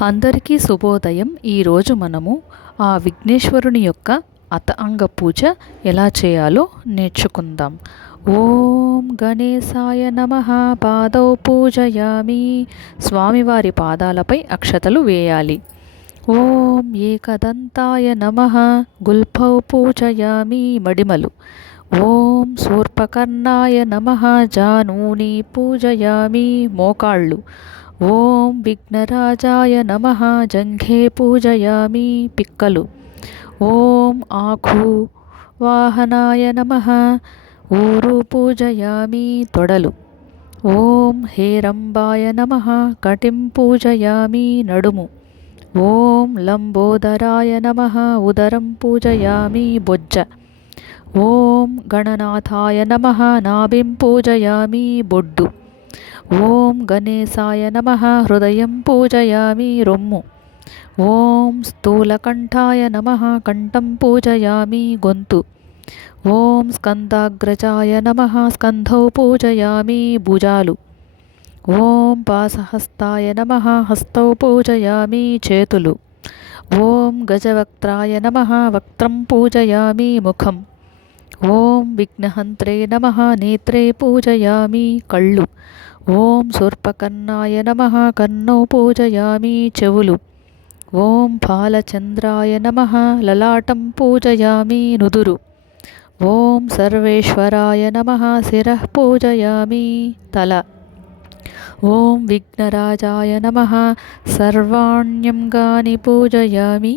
అందరికీ శుభోదయం. ఈరోజు మనము ఆ విఘ్నేశ్వరుని యొక్క అత అంగ పూజ ఎలా చేయాలో నేర్చుకుందాం. ఓం గణేశాయ నమ. పాదౌ పూజయామి. స్వామివారి పాదాలపై అక్షతలు వేయాలి. ఓం ఏకదంతాయ నమ. గుల్ఫౌ పూజయామి మడిమలు. ఓం శూర్పకర్ణాయ నమ. జానూని పూజయామి మోకాళ్ళు. ఓం విఘ్నరాజాయ నమ జంఘే పూజయామి పిక్కలు. ఓం ఆఖు వాహనాయ నమ ఊరు పూజయామి తొడలు. ఓం హేరంబాయ నమ కటిం పూజయామి నడుము. ఓం లంబోదరాయ నమ ఉదరం పూజయామి బొజ్జ. ఓం గణనాథాయ నమ నాభిం పూజయామి బొడ్డు. ఓం గణేశాయ నమ హృదయం పూజయామి రొమ్ము. ఓం స్థూలకంఠాయ నమ కంఠం పూజయామి గొంతు. ఓం స్కందాగ్రజాయ నమ స్కంధౌ పూజయామి భుజాలు. ఓం పాసహస్తాయ నమ హస్తౌ పూజయామి చేతులు. ఓం గజవక్త్రాయ నమ వక్త్రం పూజయామి ముఖం. ఓం విఘ్నహంత్రే నమ నేత్రే పూజయామి కళ్ళు. ఓం శూర్పకర్ణాయ నమ కన్నో పూజయామి చెవులు. ఓం బాలచంద్రాయ నమ లలాటం పూజయామి నుదురు. ఓం సర్వేశ్వరాయ నమ శిర పూజయామి తల. ఓం విఘ్నరాజాయ నమ సర్వాణ్యంగాని పూజయామి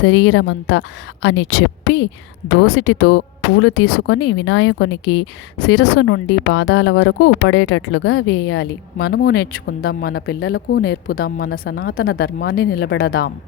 శరీరమంతా అని చెప్పి దోసిటితో పూలు తీసుకొని వినాయకునికి శిరస్సు నుండి పాదాల వరకు పడేటట్లుగా వేయాలి. మనము నేర్చుకుందాం మన పిల్లలకు నేర్పుదాం మన సనాతన ధర్మాన్ని నిలబెడదాం.